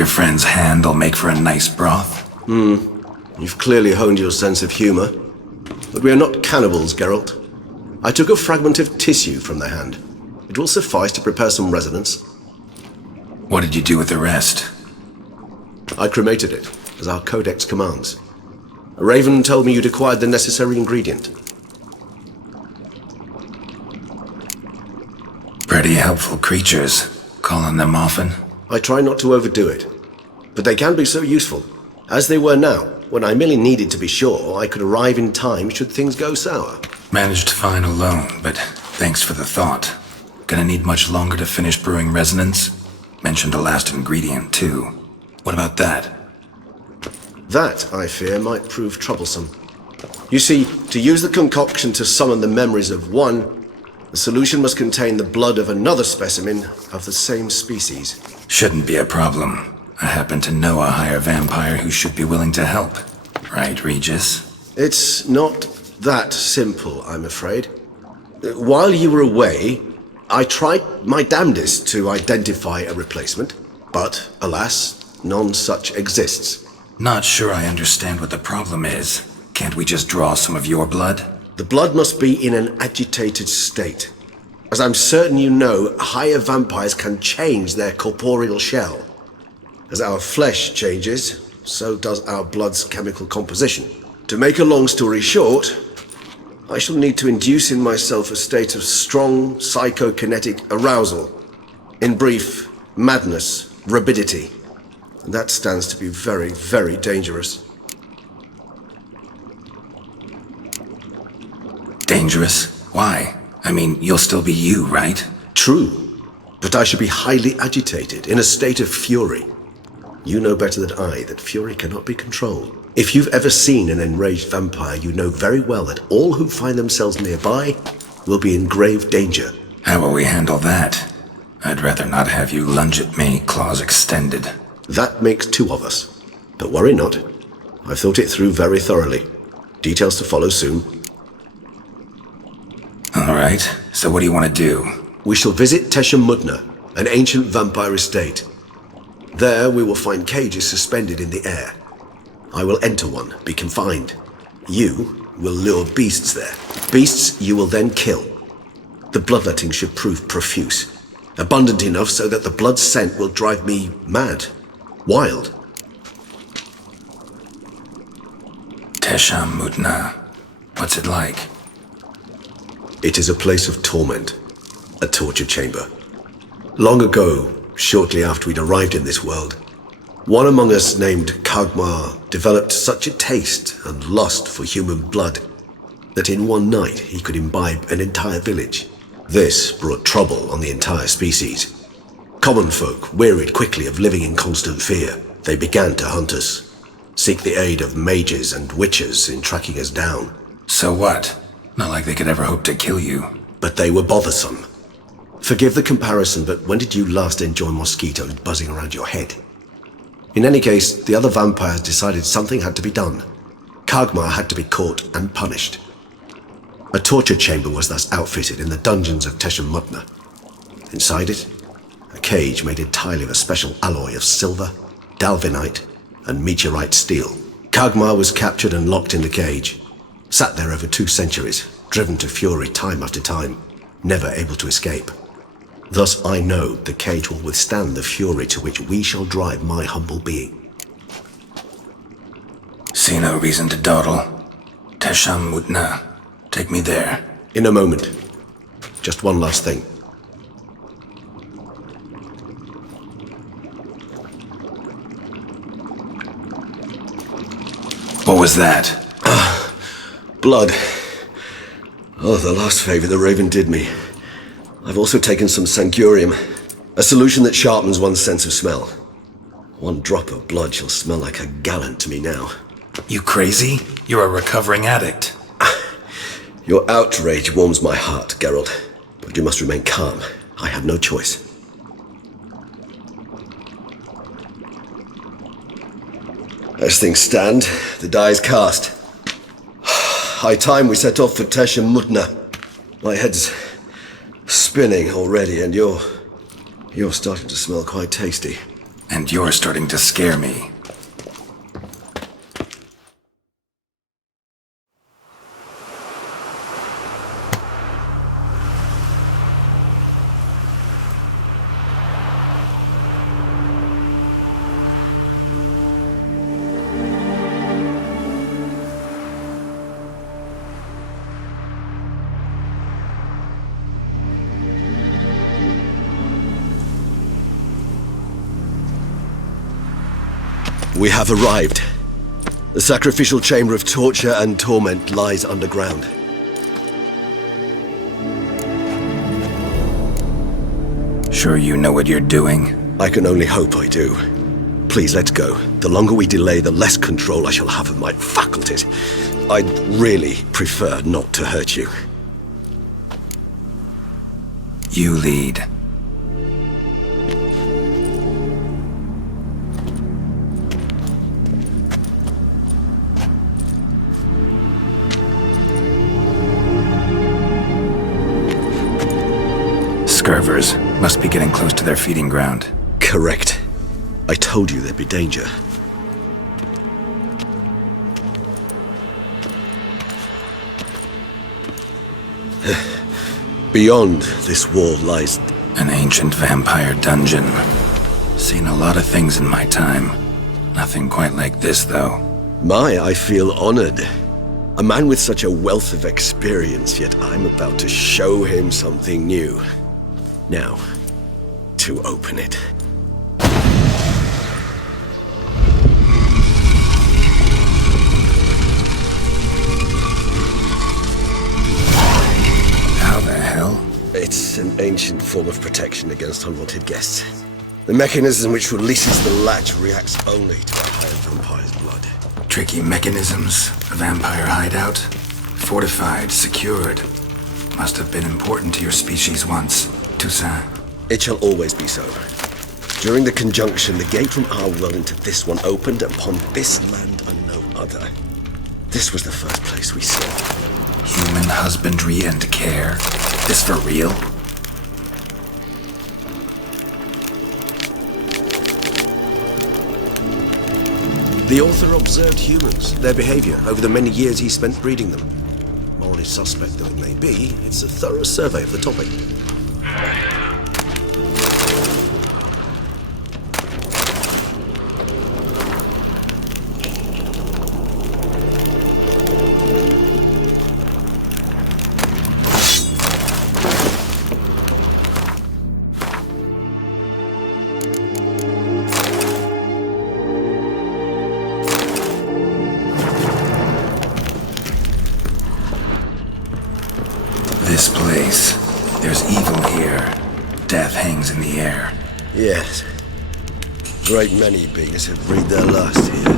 your friend's hand will make for a nice broth? You've clearly honed your sense of humor. But we are not cannibals, Geralt. I took a fragment of tissue from their hand. It will suffice to prepare some resonance. What did you do with the rest? I cremated it, as our codex commands. A raven told me you'd acquired the necessary ingredient. Pretty helpful creatures. Call on them often? I try not to overdo it. But they can be so useful. As they were now, when I merely needed to be sure I could arrive in time should things go sour. Managed fine alone, but thanks for the thought. Gonna need much longer to finish brewing resonance? Mentioned the last ingredient, too. What about that? That, I fear, might prove troublesome. You see, to use the concoction to summon the memories of one, the solution must contain the blood of another specimen of the same species. Shouldn't be a problem. I happen to know a higher vampire who should be willing to help. Right, Regis? It's not that simple, I'm afraid. While you were away, I tried my damnedest to identify a replacement, but alas, none such exists. Not sure I understand what the problem is. Can't we just draw some of your blood? The blood must be in an agitated state. As I'm certain you know, higher vampires can change their corporeal shell. As our flesh changes, so does our blood's chemical composition. To make a long story short, I shall need to induce in myself a state of strong psychokinetic arousal. In brief, madness, rabidity. And that stands to be very, very dangerous. Dangerous? Why? I mean, you'll still be you, right? True, but I should be highly agitated, in a state of fury. You know better than I that fury cannot be controlled. If you've ever seen an enraged vampire, you know very well that all who find themselves nearby will be in grave danger. How will we handle that? I'd rather not have you lunge at me, claws extended. That makes two of us. But worry not. I've thought it through very thoroughly. Details to follow soon. Alright, so what do you want to do? We shall visit Tesha Mudna, an ancient vampire estate. There we will find cages suspended in the air. I will enter one, be confined. You will lure beasts there. Beasts you will then kill. The bloodletting should prove profuse. Abundant enough so that the blood scent will drive me mad. Wild. Tesha Mudna. What's it like? It is a place of torment. A torture chamber. Long ago, shortly after we'd arrived in this world, one among us named Kagmar developed such a taste and lust for human blood that in one night he could imbibe an entire village. This brought trouble on the entire species. Common folk wearied quickly of living in constant fear. They began to hunt us, seek the aid of mages and witches in tracking us down. So what? Not like they could ever hope to kill you. But they were bothersome. Forgive the comparison, but when did you last enjoy mosquitoes buzzing around your head? In any case, the other vampires decided something had to be done. Kagmar had to be caught and punished. A torture chamber was thus outfitted in the dungeons of Tesha Mudna. Inside it, a cage made entirely of a special alloy of silver, dalvinite, and meteorite steel. Kagmar was captured and locked in the cage. Sat there over 2 centuries, driven to fury time after time, never able to escape. Thus I know the cage will withstand the fury to which we shall drive my humble being. See no reason to dawdle. Tesha Mudna. Take me there. In a moment. Just one last thing. What was that? Blood. Oh, the last favor the Raven did me. I've also taken some Sancurium, a solution that sharpens one's sense of smell. One drop of blood shall smell like a gallon to me now. You crazy? You're a recovering addict. Your outrage warms my heart, Geralt. But you must remain calm. I have no choice. As things stand, the die is cast. High time we set off for Tesha Mudna. My head's spinning already, and you're starting to smell quite tasty. And you're starting to scare me. We have arrived. The sacrificial chamber of torture and torment lies underground. Sure you know what you're doing? I can only hope I do. Please, let's go. The longer we delay, the less control I shall have of my faculties. I'd really prefer not to hurt you. You lead. Scurvers must be getting close to their feeding ground. Correct. I told you there'd be danger. Beyond this wall lies... An ancient vampire dungeon. Seen a lot of things in my time. Nothing quite like this, though. I feel honored. A man with such a wealth of experience, yet I'm about to show him something new. Now, to open it. How the hell? It's an ancient form of protection against unwanted guests. The mechanism which releases the latch reacts only to the hired vampire's blood. Tricky mechanisms. A vampire hideout. Fortified, secured. Must have been important to your species once. Toussaint. It shall always be so. During the conjunction, the gate from our world into this one opened upon this land and no other. This was the first place we saw. Human husbandry and care. This for real? The author observed humans, their behavior, over the many years he spent breeding them. Morally suspect though it may be, it's a thorough survey of the topic. This place. There's evil here. Death hangs in the air. Yes. Great many beings have breathed their last here.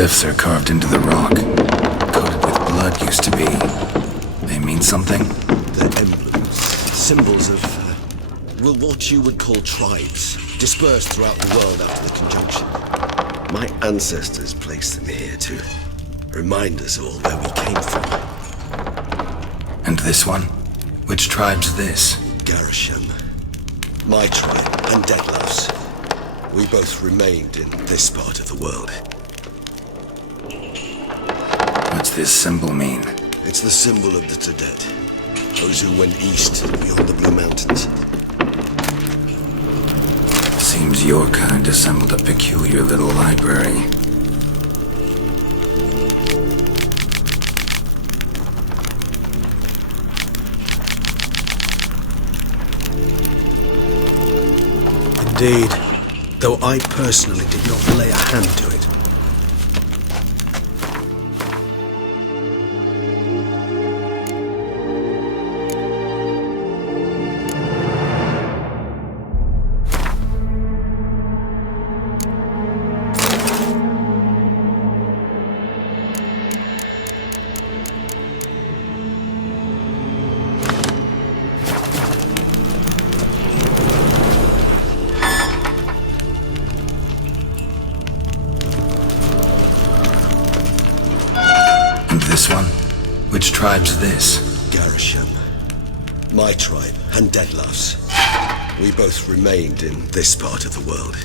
Glyphs are carved into the rock. Coated with blood used to be. They mean something? They're emblems, symbols of, well, what you would call tribes, dispersed throughout the world after the conjunction. My ancestors placed them here to remind us all where we came from. And this one? Which tribe's this? Garisham. My tribe and Deadlouse. We both remained in this part of the world. What's this symbol mean? It's the symbol of the Tadet. Those who went east beyond the Blue Mountains. Seems your kind assembled a peculiar little library. Indeed. Though I personally did not lay a hand to it. this one? Which tribe's this? Garisham. My tribe and Deadlough's. We both remained in this part of the world.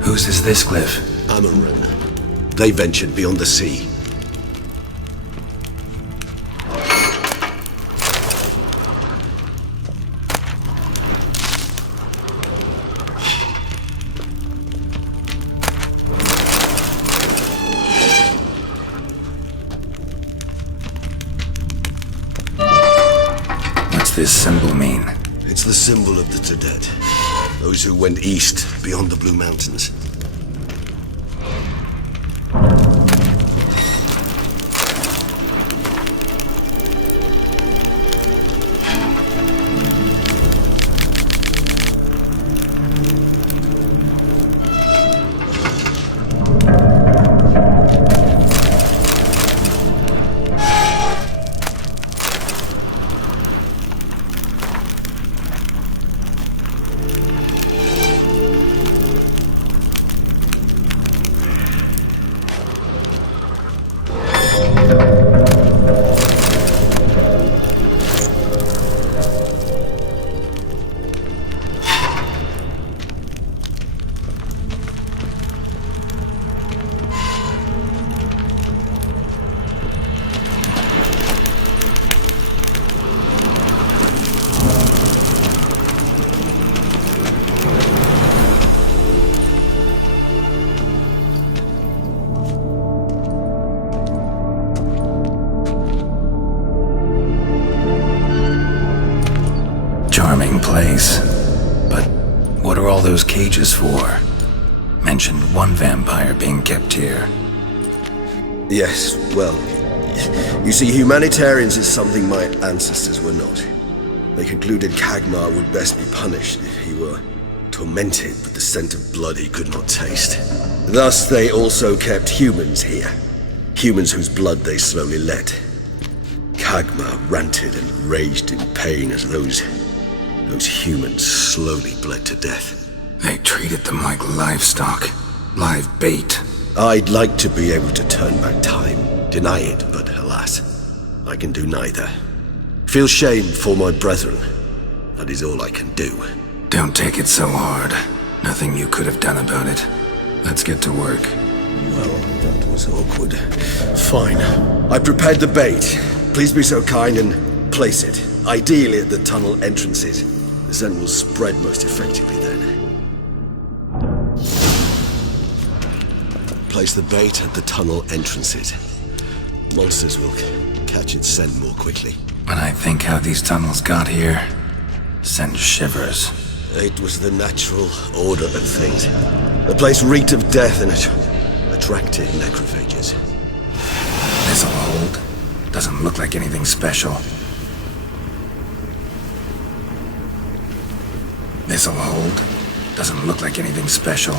Whose is this cliff? Amaran. They ventured beyond the sea. What's this symbol mean? It's the symbol of the Tadet. Those who went east beyond the Blue Mountains. Charming place. But what are all those cages for? Mentioned one vampire being kept here. Yes, well, you see, humanitarians is something my ancestors were not. They concluded Kagmar would best be punished if he were tormented with the scent of blood he could not taste. Thus, they also kept humans here. Humans whose blood they slowly let. Kagmar ranted and raged in pain as those humans slowly bled to death. They treated them like livestock. Live bait. I'd like to be able to turn back time, deny it, but alas, I can do neither. Feel shame for my brethren. That is all I can do. Don't take it so hard. Nothing you could have done about it. Let's get to work. Well, that was awkward. Fine. I prepared the bait. Please be so kind and place it. Ideally at the tunnel entrances. The scent will spread most effectively then. Place the bait at the tunnel entrances. Monsters will catch its scent more quickly. When I think how these tunnels got here, sends shivers. It was the natural order of things. The place reeked of death and it attracted necrophages. This'll hold. Doesn't look like anything special. This'll hold. Doesn't look like anything special.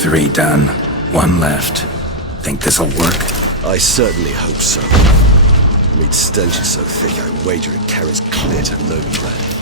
3 done. 1 left. Think this'll work? I certainly hope so. Meat's stench is so thick, I wager it carries clear to Novigrad.